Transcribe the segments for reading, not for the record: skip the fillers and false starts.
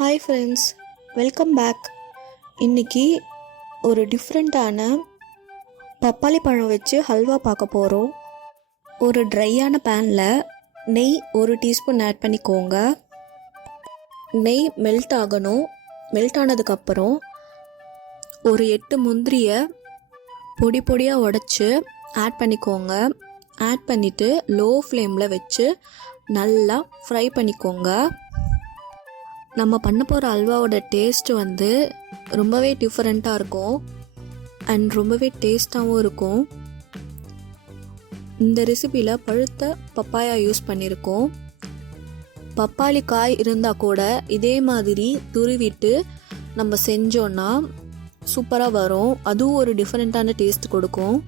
Hi friends, welcome back. இன்றைக்கி ஒரு டிஃப்ரெண்ட்டான பப்பாளி பழம் வச்சு ஹல்வா பார்க்க போகிறோம். ஒரு ட்ரையான பேனில் நெய் 1 டீஸ்பூன் ஆட் பண்ணிக்கோங்க. நெய் மெல்ட் ஆகணும். மெல்ட் ஆனதுக்கப்புறம் ஒரு 8 முந்திரியை பொடி பொடியாக உடைச்சி ஆட் பண்ணிக்கோங்க. ஆட் பண்ணிவிட்டு லோ ஃப்ளேமில் வச்சு நல்லா ஃப்ரை பண்ணிக்கோங்க. நம்ம பண்ண போகிற அல்வாவோட டேஸ்ட்டு ரொம்பவே டிஃப்ரெண்ட்டாக இருக்கும் அண்ட் ரொம்பவே டேஸ்ட்டாகவும் இருக்கும். இந்த ரெசிபியில் பழுத்த பப்பாயா யூஸ் பண்ணியிருக்கோம். பப்பாளி காய் இருந்தால் கூட இதே மாதிரி துருவிட்டு நம்ம செஞ்சோன்னா சூப்பராக வரும். அதுவும் ஒரு டிஃப்ரெண்ட்டான டேஸ்ட் கொடுக்கும்.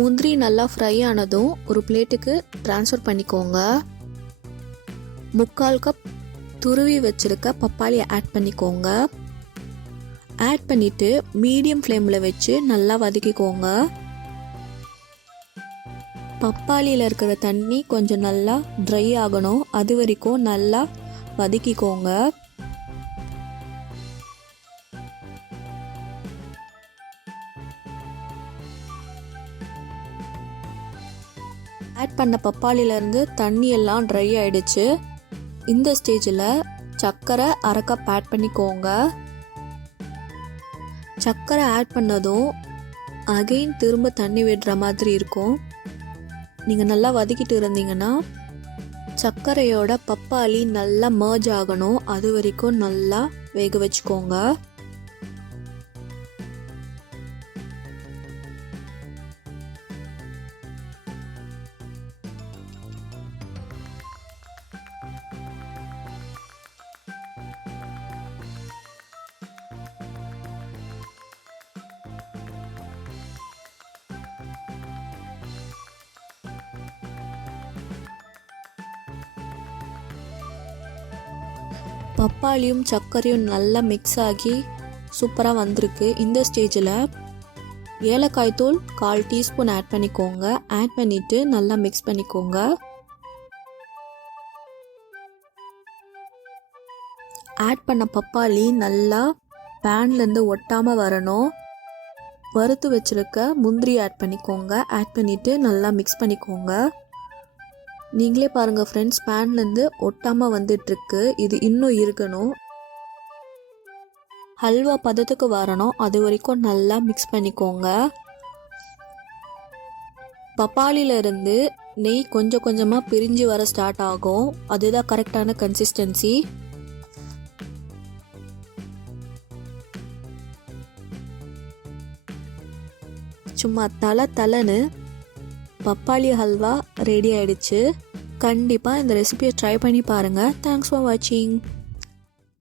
முந்திரி நல்லா ஃப்ரை ஆனதும் ஒரு பிளேட்டுக்கு ட்ரான்ஸ்ஃபர் பண்ணிக்கோங்க. 3/4 கப் துருவி வச்சுருக்க பப்பாளியை ஆட் பண்ணிக்கோங்க. ஆட் பண்ணிவிட்டு மீடியம் ஃப்ளேமில் வச்சு நல்லா வதக்கிக்கோங்க. பப்பாளியில் இருக்கிற தண்ணி கொஞ்சம் நல்லா ட்ரை ஆகணும். அது வரைக்கும் நல்லா வதக்கிக்கோங்க. ஆட் பண்ண பப்பாளியிலேருந்து தண்ணி எல்லாம் ட்ரை ஆகிடுச்சு. இந்த ஸ்டேஜில் சர்க்கரை 1/2 கப் ஆட் பண்ணிக்கோங்க. சர்க்கரை ஆட் பண்ணதும் அகைன் திரும்ப தண்ணி விடுற மாதிரி இருக்கும். நீங்கள் நல்லா வதக்கிட்டு இருந்தீங்கன்னா சர்க்கரையோட பப்பாளி நல்லா மர்ஜ் ஆகணும். அது வரைக்கும் நல்லா வேக வச்சுக்கோங்க. பப்பாளியும் சர்க்கரையும் நல்லா மிக்ஸ் ஆகி சூப்பராக வந்திருக்கு. இந்த ஸ்டேஜில் ஏலக்காய் தூள் 1/4 டீஸ்பூன் ஆட் பண்ணிக்கோங்க. ஆட் பண்ணிவிட்டு நல்லா மிக்ஸ் பண்ணிக்கோங்க. ஆட் பண்ண பப்பாளி நல்லா பேன்லேருந்து ஒட்டாமல் வரணும். வறுத்து வச்சுருக்க முந்திரி ஆட் பண்ணிக்கோங்க. ஆட் பண்ணிவிட்டு நல்லா மிக்ஸ் பண்ணிக்கோங்க. நீங்களே பாருங்கள் ஃப்ரெண்ட்ஸ், பேன்லேருந்து ஒட்டாமல் வந்துட்டுருக்கு. இது இன்னும் இருக்கணும். ஹல்வா பதத்துக்கு வரணும். அது வரைக்கும் நல்லா மிக்ஸ் பண்ணிக்கோங்க. பப்பாளியிலேருந்து நெய் கொஞ்சம் கொஞ்சமாக பிரிஞ்சு வர ஸ்டார்ட் ஆகும். அதுதான் கரெக்டான கன்சிஸ்டன்சி. சும்மா தலன்னு பப்பாளி ஹல்வா ரெடி ஆயிடுச்சு. கண்டிப்பாக இந்த ரெசிபியை ட்ரை பண்ணி பாருங்கள். தேங்க்ஸ் ஃபார் வாட்சிங்.